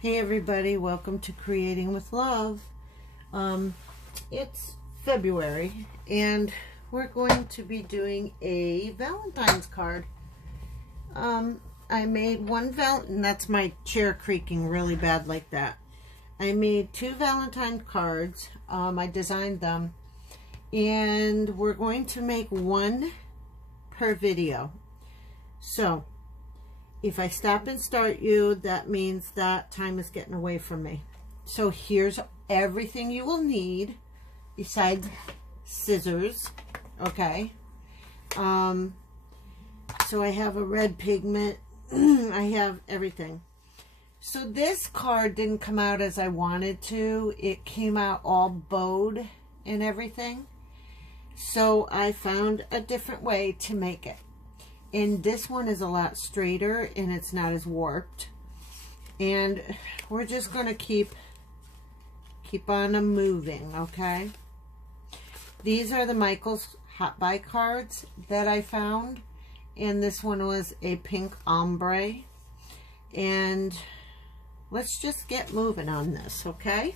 Hey everybody, welcome to Creating with Love. It's February and we're going to be doing a Valentine's card. I made one Valentine, that's my chair creaking really bad like that. I made two Valentine cards. I designed them and we're going to make one per video. So if I stop and start you, that means that time is getting away from me. So here's everything you will need besides scissors, okay? So I have a red pigment. I have everything. So this card didn't come out as I wanted to. It came out all bowed and everything. So I found a different way to make it. And this one is a lot straighter and it's not as warped. And we're just going to keep on moving, okay? These are the Michaels Hot Buy cards that I found. And this one was a pink ombre. And let's just get moving on this, okay?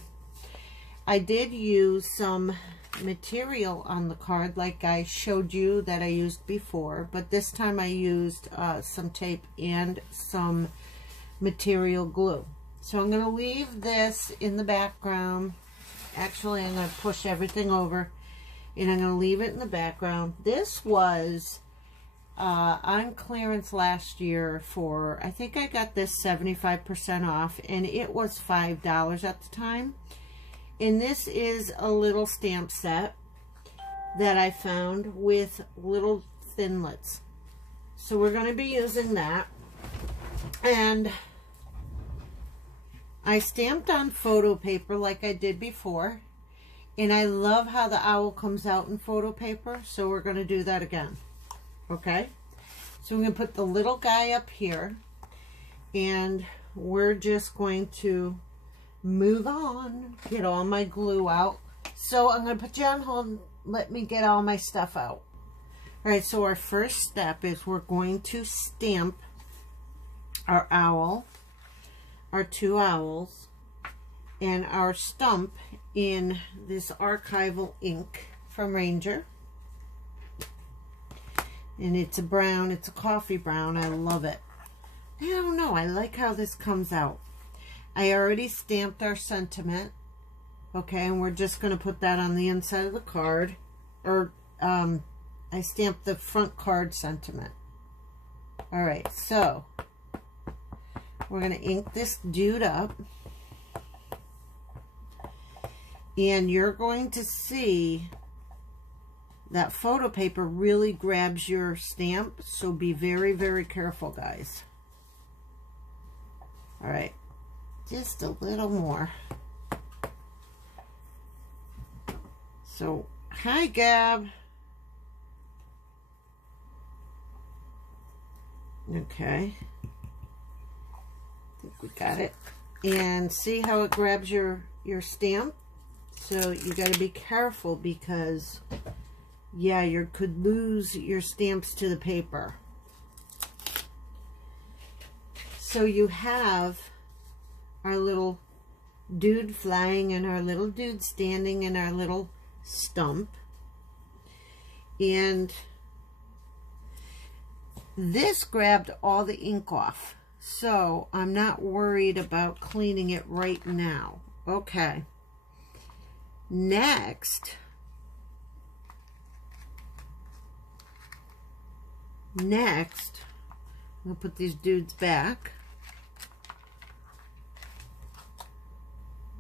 I did use some material on the card like I showed you that I used before, but this time I used some tape and some material glue. So I'm going to leave this in the background. Actually, I'm going to push everything over and I'm going to leave it in the background. This was on clearance last year for, I think I got this 75% off, and it was $5 at the time. And this is a little stamp set that I found with little thinlets. So we're going to be using that. And I stamped on photo paper like I did before. And I love how the owl comes out in photo paper. So we're going to do that again. Okay? So I'm going to put the little guy up here. And we're just going to move on, get all my glue out. So I'm going to put you on hold and let me get all my stuff out. Alright, so our first step is we're going to stamp our owl, our two owls, and our stump in this archival ink from Ranger. And it's a brown, it's a coffee brown. I love it. I don't know, I like how this comes out. I already stamped our sentiment, okay, and we're just going to put that on the inside of the card, or I stamped the front card sentiment. All right, so we're going to ink this dude up, and you're going to see that photo paper really grabs your stamp, so be very, very careful, guys. All right. Just a little more. So, hi Gab. Okay. I think we got it. And see how it grabs your stamp? So you got to be careful because, yeah, you could lose your stamps to the paper. So you have our little dude flying and our little dude standing and our little stump. And this grabbed all the ink off. So I'm not worried about cleaning it right now. Okay. Next, I'm going to put these dudes back.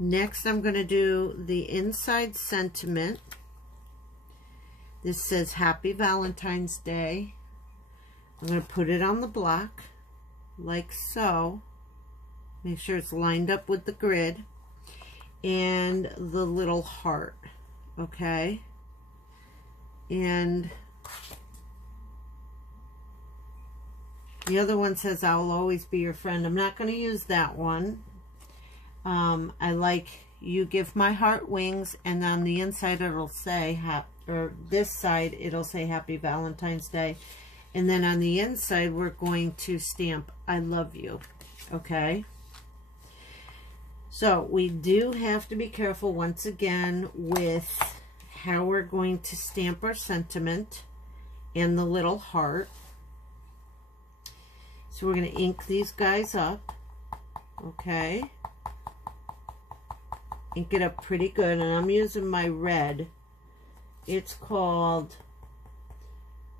Next, I'm going to do the inside sentiment. This says Happy Valentine's Day. I'm going to put it on the block, like so. Make sure it's lined up with the grid. And the little heart, okay? And the other one says, I will always be your friend. I'm not going to use that one. I like you give my heart wings, and on the inside it'll say or this side it'll say Happy Valentine's Day, and then on the inside we're going to stamp I love you. Okay, So we do have to be careful once again with how we're going to stamp our sentiment and the little heart. So we're going to ink these guys up, okay? Ink it up pretty good, and I'm using my red. It's called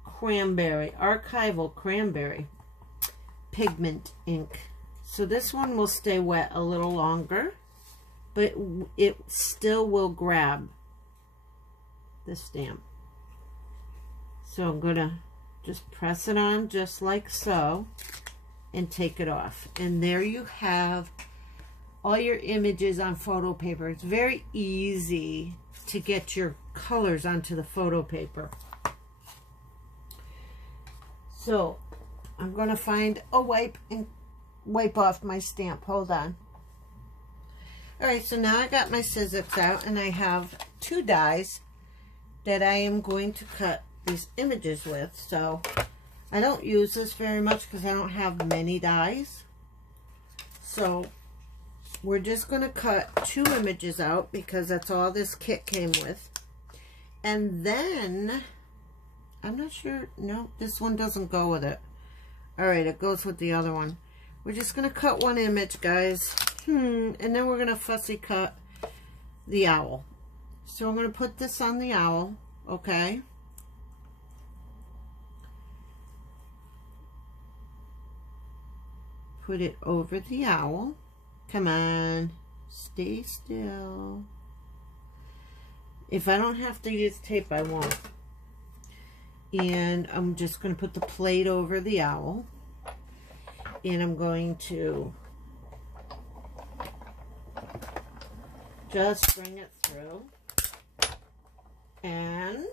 Cranberry, Archival Cranberry Pigment ink. So this one will stay wet a little longer, but it still will grab the stamp. So I'm going to just press it on just like so and take it off. And there you have all your images on photo paper. It's very easy to get your colors onto the photo paper. So I'm going to find a wipe and wipe off my stamp. Hold on. Alright, so now I got my scissors out, and I have 2 dies that I am going to cut these images with. So I don't use this very much because I don't have many dies. So we're just going to cut 2 images out because that's all this kit came with. And then, I'm not sure, no, this one doesn't go with it. Alright, it goes with the other one. We're just going to cut 1 image, guys. And then we're going to fussy cut the owl. So I'm going to put this on the owl, okay? Put it over the owl. Come on, stay still. If I don't have to use tape, I won't. And I'm just going to put the plate over the owl. And I'm going to just bring it through. And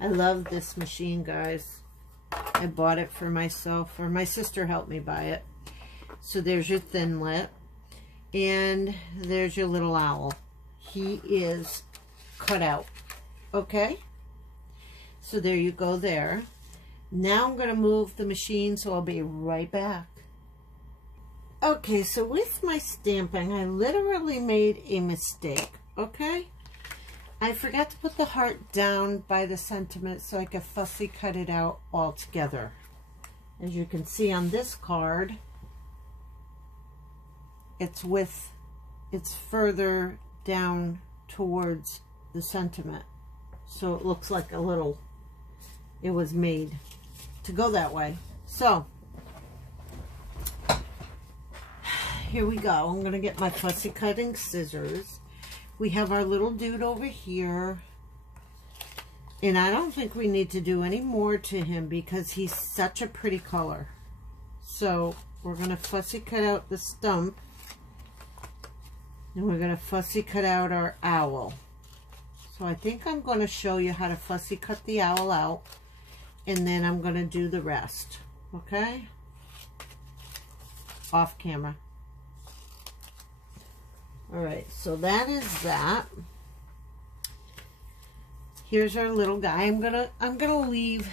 I love this machine, guys. I bought it for myself, or my sister helped me buy it. So there's your Thinlit. And there's your little owl. He is cut out. Okay? So there you go there. Now I'm going to move the machine, so I'll be right back. Okay, so with my stamping, I literally made a mistake, okay? I forgot to put the heart down by the sentiment so I could fussy cut it out all together. As you can see on this card, it's further down towards the sentiment. So it looks like a little, it was made to go that way. So here we go. I'm going to get my fussy cutting scissors. We have our little dude over here, and I don't think we need to do any more to him because he's such a pretty color. So we're going to fussy cut out the stump, and we're going to fussy cut out our owl. So I think I'm going to show you how to fussy cut the owl out, and then I'm going to do the rest, okay? Off camera. All right, so that is that. Here's our little guy. I'm gonna leave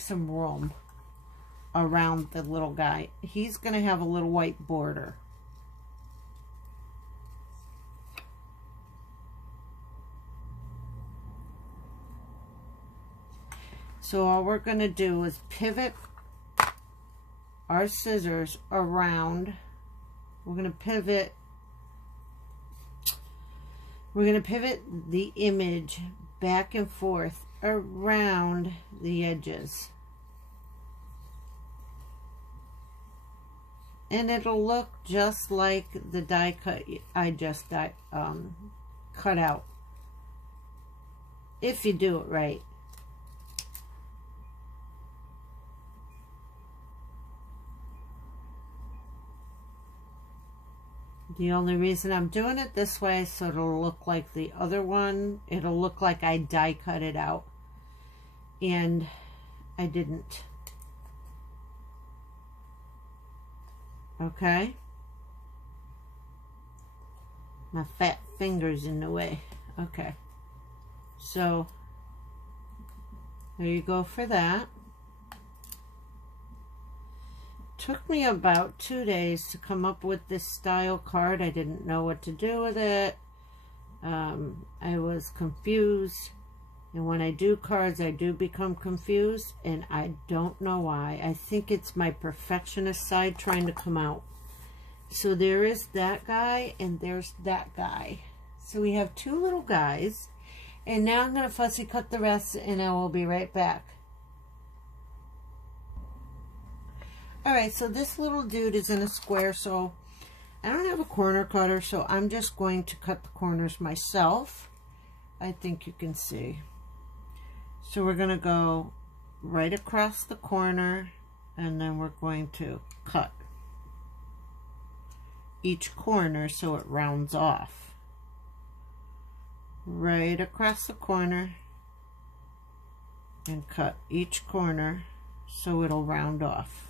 some room around the little guy. He's gonna have a little white border. So all we're gonna do is pivot our scissors around. We're gonna pivot the image back and forth around the edges. And it'll look just like the die cut I just cut out. If you do it right. The only reason I'm doing it this way, so it'll look like the other one. It'll look like I die cut it out. And I didn't. Okay? My fat finger's in the way. Okay. So, there you go for that. took me about 2 days to come up with this style card. I didn't know what to do with it. I was confused. And when I do cards, I do become confused. And I don't know why. I think it's my perfectionist side trying to come out. So there is that guy and there's that guy. So we have 2 little guys. And now I'm going to fussy cut the rest and I will be right back. Alright, so this little dude is in a square, so I don't have a corner cutter, so I'm just going to cut the corners myself. I think you can see. So we're going to go right across the corner, and then we're going to cut each corner so it rounds off. Right across the corner, and cut each corner so it'll round off.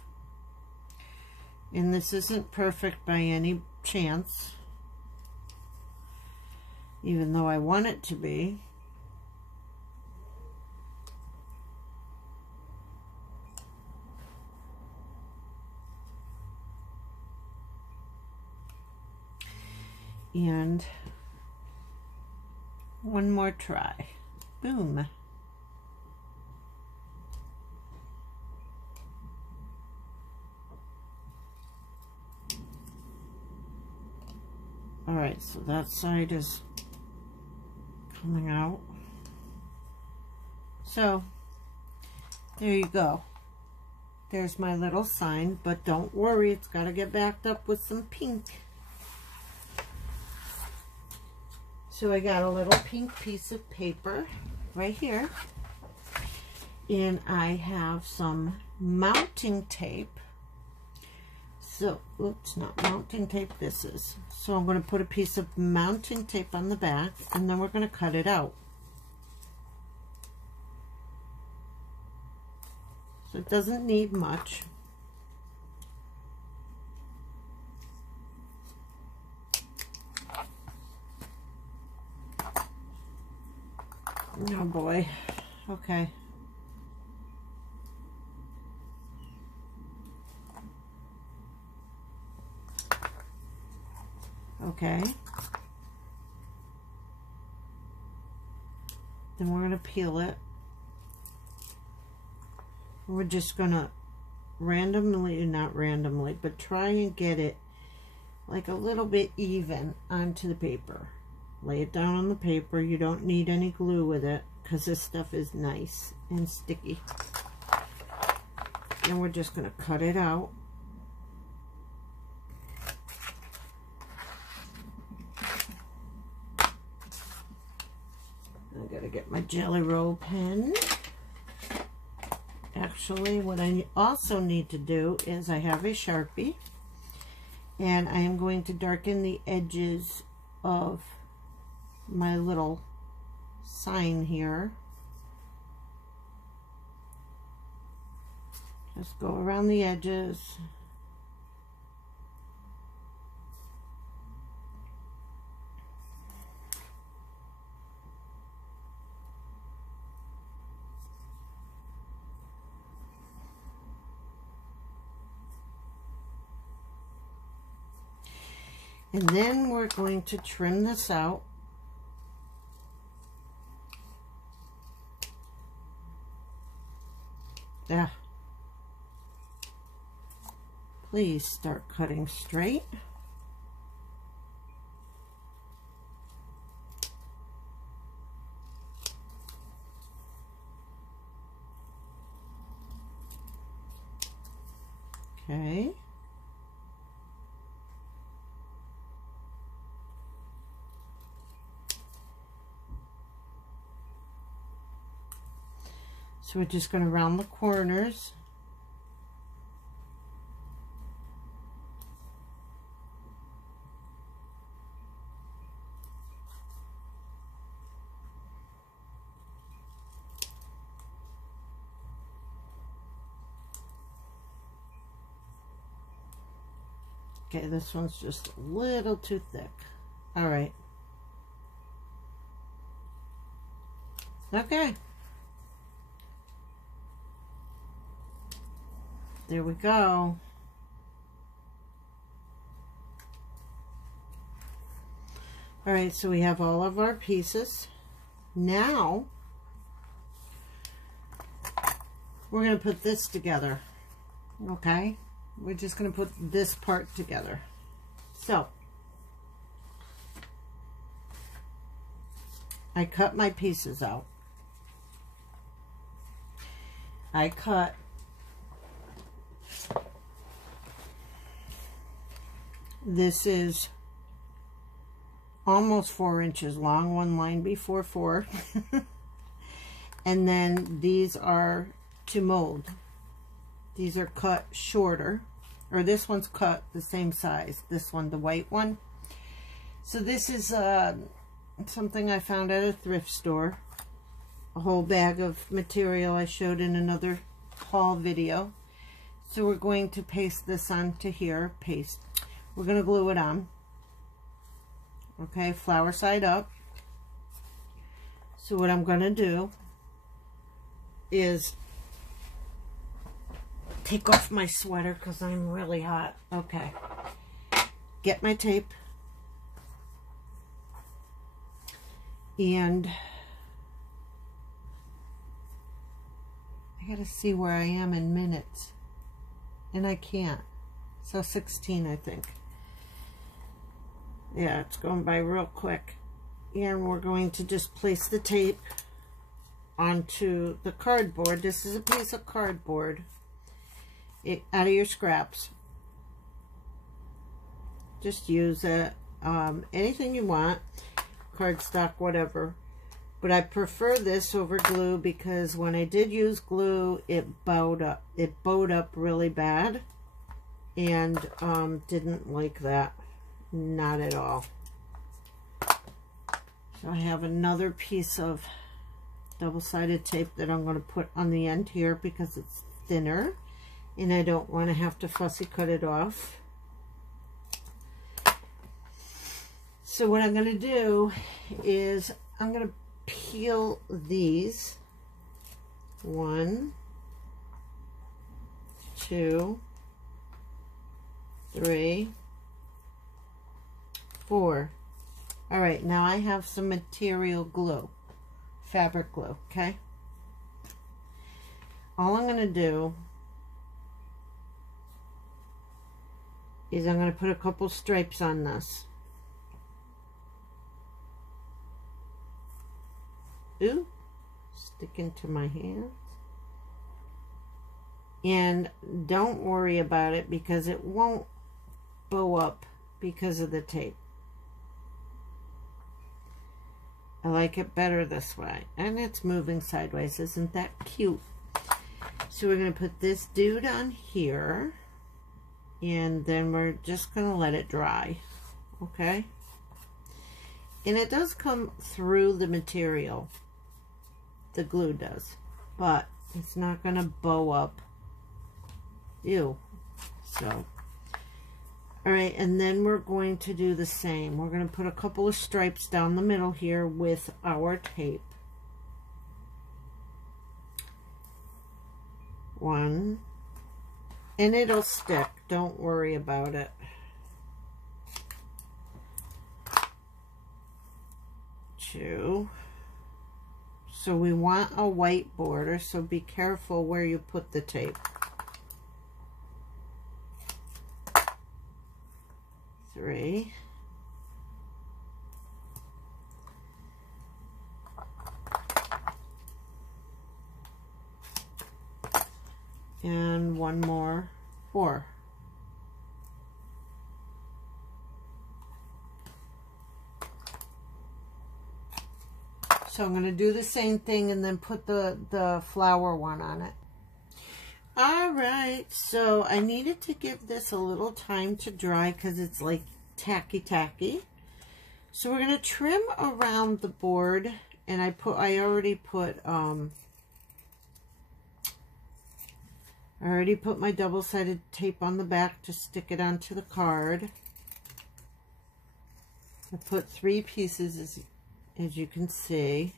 And this isn't perfect by any chance, even though I want it to be. And one more try. Boom. Alright, so that side is coming out. So, there you go. There's my little sign, but don't worry, it's got to get backed up with some pink. So I got a little pink piece of paper right here. And I have some mounting tape. So, oops, not mounting tape, this is. So I'm going to put a piece of mounting tape on the back, and then we're going to cut it out. So it doesn't need much. Oh boy, okay. Okay. Then we're going to peel it. We're just going to randomly, not randomly, but try and get it like a little bit even onto the paper. Lay it down on the paper. You don't need any glue with it because this stuff is nice and sticky. And we're just going to cut it out. I gotta get my Jelly Roll pen. Actually, what I also need to do is I have a Sharpie, and I am going to darken the edges of my little sign here. Just go around the edges. And then we're going to trim this out. Yeah. Please start cutting straight. Okay. So we're just going to round the corners. Okay, this one's just a little too thick. All right. Okay. There we go. All right, so we have all of our pieces. Now, we're going to put this together, okay? We're just going to put this part together. So, I cut my pieces out. I cut this is almost 4 inches long, one line before 4. And then these are to mold. These are cut shorter, or this one's cut the same size. This one, the white one. So this is something I found at a thrift store. A whole bag of material I showed in another haul video. So we're going to paste this onto here. Paste. We're going to glue it on. Okay, flower side up. So what I'm going to do is take off my sweater because I'm really hot. Okay. Get my tape. And I gotta see where I am in minutes. And I can't. So 16, I think. Yeah, it's going by real quick. And we're going to just place the tape onto the cardboard. This is a piece of cardboard. Out of your scraps. Just use it. Anything you want. Cardstock, whatever. But I prefer this over glue because when I did use glue, it bowed up. It bowed up really bad. And didn't like that. Not at all. So I have another piece of double-sided tape that I'm going to put on the end here because it's thinner. And I don't want to have to fussy cut it off. So what I'm going to do is I'm going to peel these. 1, 2, 3, 4. All right, now I have some material glue, fabric glue, okay? All I'm going to do is I'm going to put a couple stripes on this. Ooh, sticking to my hands. And don't worry about it because it won't bow up because of the tape. I like it better this way. And it's moving sideways. Isn't that cute? So we're going to put this dude on here. And then we're just going to let it dry. Okay? And it does come through the material. The glue does. But it's not going to bow up. Ew. So. Alright, and then we're going to do the same. We're going to put a couple of stripes down the middle here with our tape. 1. And it'll stick. Don't worry about it. 2. So we want a white border, so be careful where you put the tape. 3. And one more, 4. So I'm going to do the same thing and then put the flower one on it. Alright, so I needed to give this a little time to dry because it's like tacky. So we're going to trim around the board, and I already put my double-sided tape on the back to stick it onto the card. I put 3 pieces as you can see.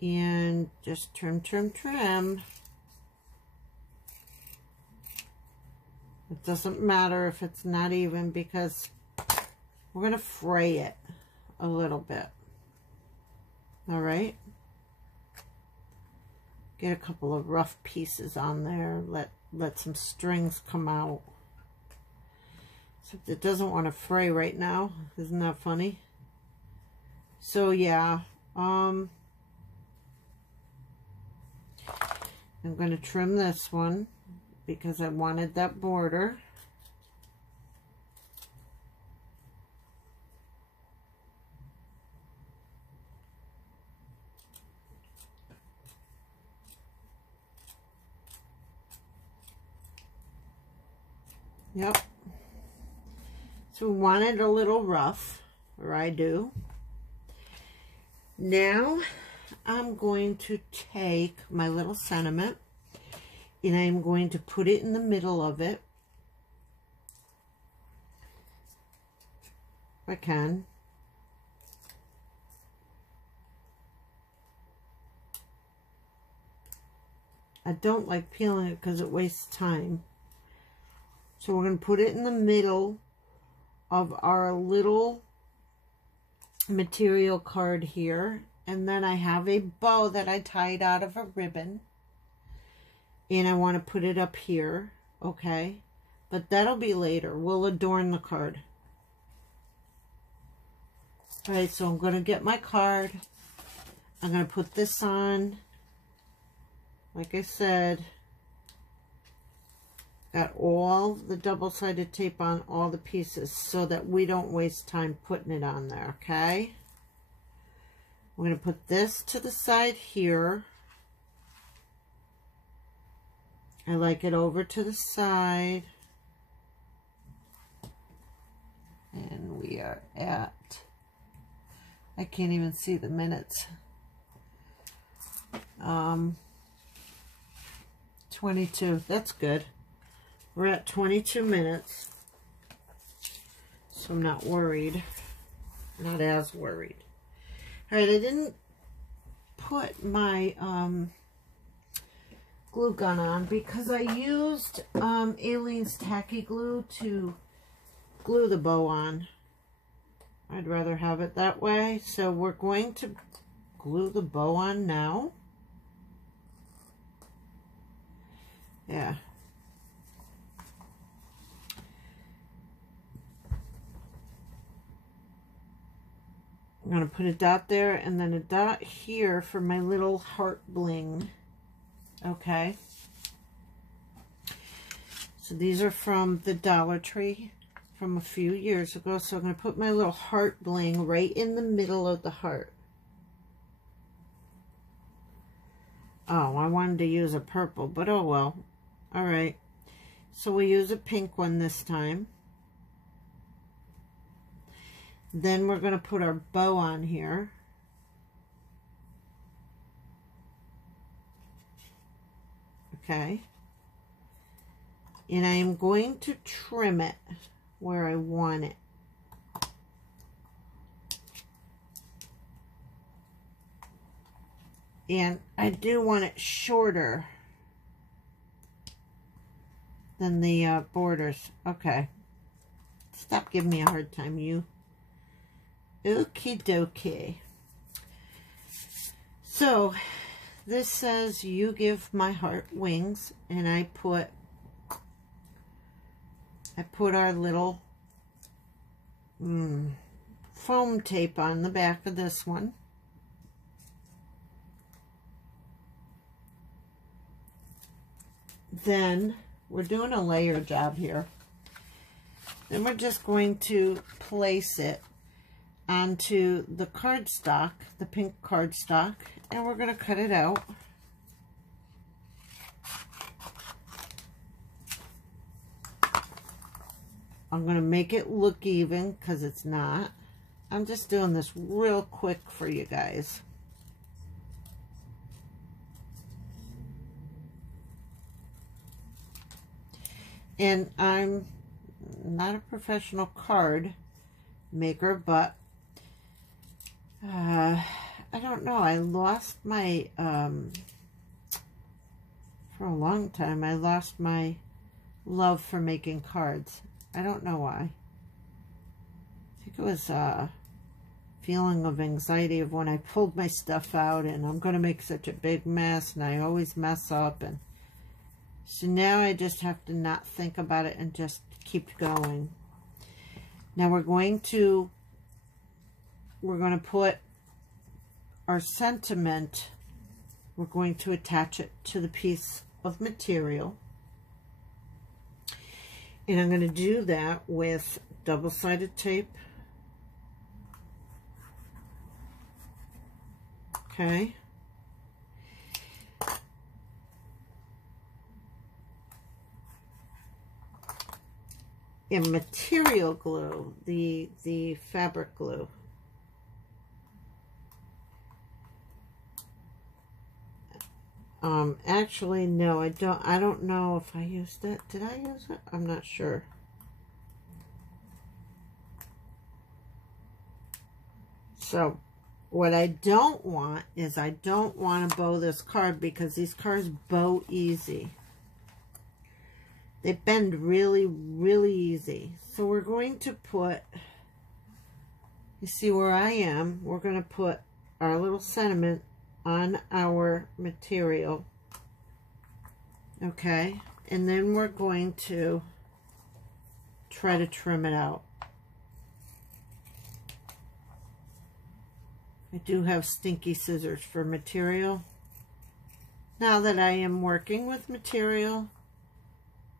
And just trim. It doesn't matter if it's not even because we're going to fray it a little bit. All right. Get a couple of rough pieces on there. Let some strings come out. Except it doesn't want to fray right now. Isn't that funny? So yeah, I'm going to trim this one because I wanted that border. Yep. So we want it a little rough, or I do. Now I'm going to take my little sentiment and I'm going to put it in the middle of it. If I can. I don't like peeling it because it wastes time. So we're going to put it in the middle of our little material card here. And then I have a bow that I tied out of a ribbon. And I want to put it up here. Okay. But that'll be later. We'll adorn the card. Alright, so I'm going to get my card. I'm going to put this on. Like I said, got all the double-sided tape on all the pieces so that we don't waste time putting it on there, okay? We're going to put this to the side here. I like it over to the side. And we are at, I can't even see the minutes. 22, that's good. We're at 22 minutes, so I'm not worried, not as worried. All right, I didn't put my glue gun on because I used Aleene's tacky glue to glue the bow on. I'd rather have it that way, so we're going to glue the bow on now. Yeah. I'm going to put a dot there and then a dot here for my little heart bling. Okay. So these are from the Dollar Tree from a few years ago. So I'm going to put my little heart bling right in the middle of the heart. Oh, I wanted to use a purple, but oh well. All right. So we use a pink one this time. Then we're going to put our bow on here. Okay. And I am going to trim it where I want it. And I do want it shorter than the borders. Okay. Stop giving me a hard time, you. Okie dokie. So, this says, you give my heart wings, and I put our little foam tape on the back of this one. Then, we're doing a layer job here. Then we're just going to place it onto the cardstock, the pink cardstock, and we're going to cut it out. I'm going to make it look even because it's not. I'm just doing this real quick for you guys. And I'm not a professional card maker, but I don't know. I lost my, for a long time, I lost my love for making cards. I don't know why. I think it was a feeling of anxiety of when I pulled my stuff out, and I'm going to make such a big mess, and I always mess up. And so now I just have to not think about it and just keep going. Now we're going to put our sentiment, we're going to attach it to the piece of material. And I'm going to do that with double-sided tape. Okay. And material glue, the fabric glue. Actually, no, I don't know if I used it. Did I use it? I'm not sure. So, what I don't want is I don't want to bow this card, because these cards bow easy. They bend really, really easy. So we're going to put, you see where I am, we're going to put our little sentiment on our material. Okay, and then we're going to try to trim it out. I do have stinky scissors for material. Now that I am working with material,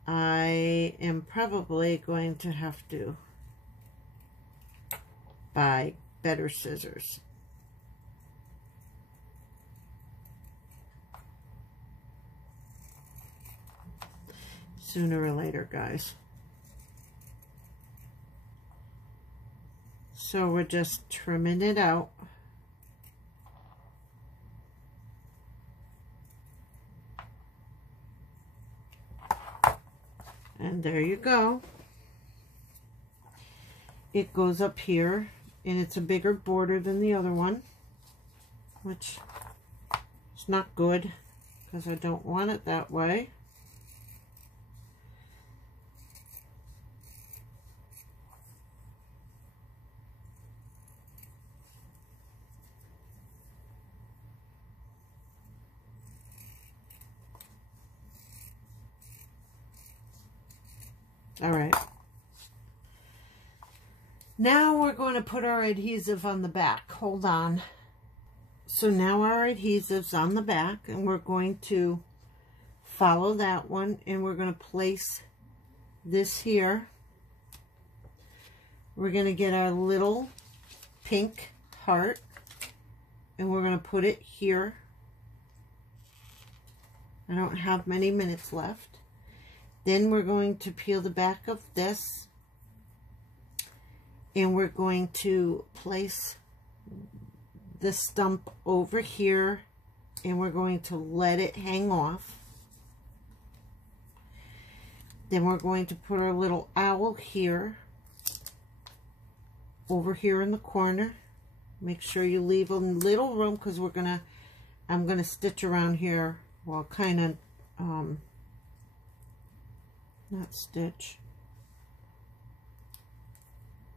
I am probably going to have to buy better scissors. Sooner or later, guys. So we're just trimming it out. And there you go. It goes up here, and it's a bigger border than the other one, which is not good because I don't want it that way. All right. Now we're going to put our adhesive on the back. Hold on. So now our adhesive's on the back, and we're going to follow that one, and we're going to place this here. We're going to get our little pink heart, and we're going to put it here. I don't have many minutes left. Then we're going to peel the back of this, and we're going to place the stump over here, and we're going to let it hang off. Then we're going to put our little owl here, over here in the corner. Make sure you leave a little room, because I'm gonna stitch around here. Well, kind of, not stitch.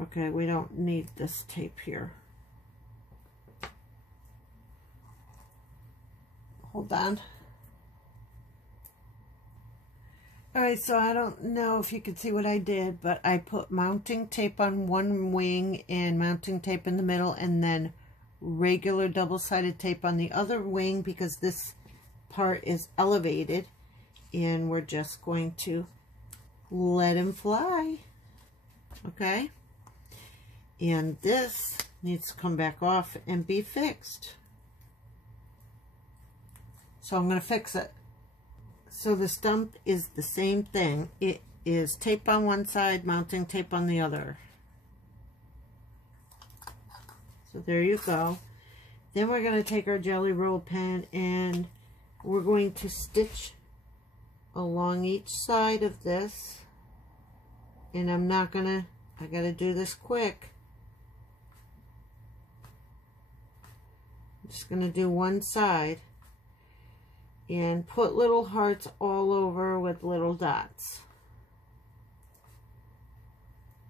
Okay, we don't need this tape here. Hold on. Alright, so I don't know if you can see what I did, but I put mounting tape on one wing and mounting tape in the middle, and then regular double-sided tape on the other wing, because this part is elevated, and we're just going to let him fly. Okay, and this needs to come back off and be fixed. So I'm going to fix it. So the stump is the same thing. It is tape on one side, mounting tape on the other. So there you go. Then we're going to take our jelly roll pen, and we're going to stitch along each side of this. And I'm not gonna, I gotta do this quick. I'm just gonna do one side and put little hearts all over with little dots.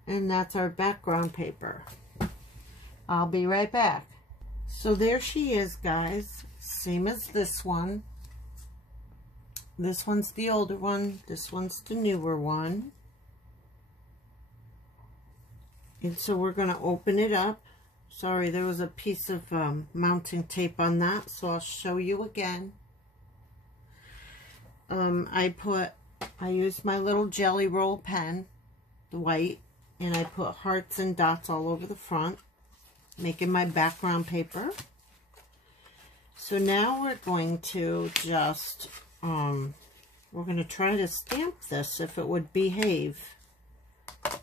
And that's our background paper. I'll be right back. So there she is, guys. Same as this one. This one's the older one. This one's the newer one. And so we're going to open it up. Sorry, there was a piece of mounting tape on that, so I'll show you again. I used my little jelly roll pen, the white, and I put hearts and dots all over the front, making my background paper. So now we're going to just, we're going to try to stamp this if it would behave.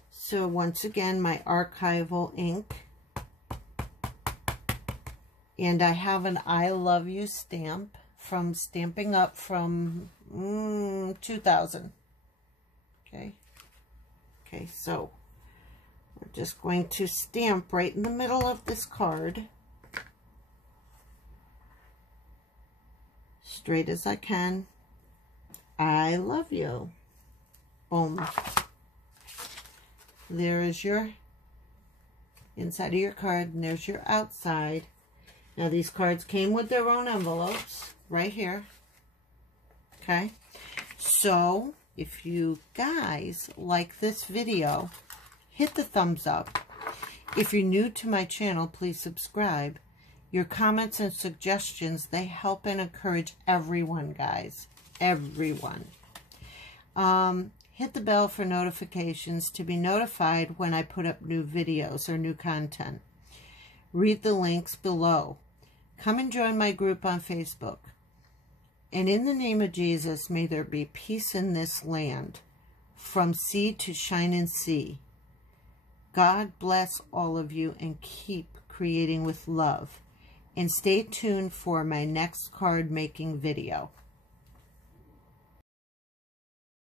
So once again, my archival ink. And I have an I love you stamp from Stamping Up from 2000. Okay, so we're just going to stamp right in the middle of this card. Straight as I can. I love you. Boom. There is your inside of your card, and there's your outside. Now these cards came with their own envelopes right here. Okay, so if you guys like this video, hit the thumbs up. If you're new to my channel, please subscribe. Your comments and suggestions, they help and encourage everyone, guys. Everyone. Hit the bell for notifications to be notified when I put up new videos or new content. Read the links below. Come and join my group on Facebook. And in the name of Jesus, may there be peace in this land, from sea to shining sea. God bless all of you and keep creating with love. And stay tuned for my next card making video.